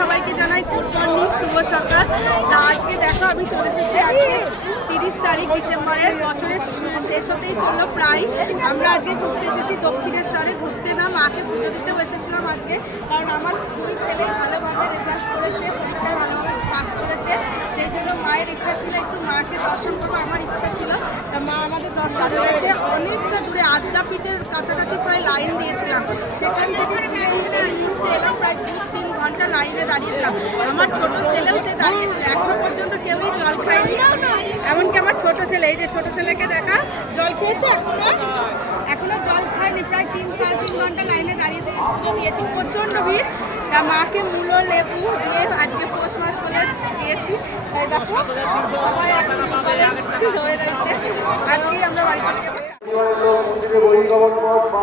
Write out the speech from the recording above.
সবাইকে জানাই, good morning, শুভ সকাল। তা আজকে দেখো, আমি চলে এসেছি আজকে তিরিশ তারিখ ডিসেম্বরের, বছরের শেষ হতেই চলল প্রায়। আমরা আজকে ঘুরতে এসেছি দক্ষিণেশ্বরে, ঘুরতে না, মাকে পুজো দিতেও এসেছিলাম আজকে, কারণ আমার দুই ছেলে ভালোভাবে রেজাল্ট করেছে, পরীক্ষায় ভালোভাবে পাস করেছে। সেই জন্য মায়ের ইচ্ছা ছিল একটু মাকে দর্শন করব, আমার ইচ্ছা ছিল। মা আমাদের দর্শন করেছে। অনেকটা দূরে, আদ্যাপীঠের কাছাকাছি প্রায় লাইন দিয়েছিলাম। সেখান থেকে ঘুরে এই মুহূর্তে এলাম প্রায় দু তিন ঘণ্টা লাইনে দাঁড়িয়েছিলাম। আমার ছোট ছেলেও সে দাঁড়িয়েছিল। এখনও পর্যন্ত কেউই জল খায়নি। এমনকি আমার ছোট ছেলে, এই যে ছোট ছেলেকে দেখা, জল খেয়েছে এখনও? এখনও জল খায়নি। প্রায় তিন, সাড়ে তিন ঘণ্টা লাইনে দাঁড়িয়ে দিয়েছি। প্রচণ্ড ভিড়। মাকে মূলো, লেবু দিয়ে আজকে পৌষ মাস বলে দিয়েছি। তাই দেখো, সবাই এখন হয়ে রয়েছে। আজকেই আমরা বাড়ি বহির্গমন পথ বা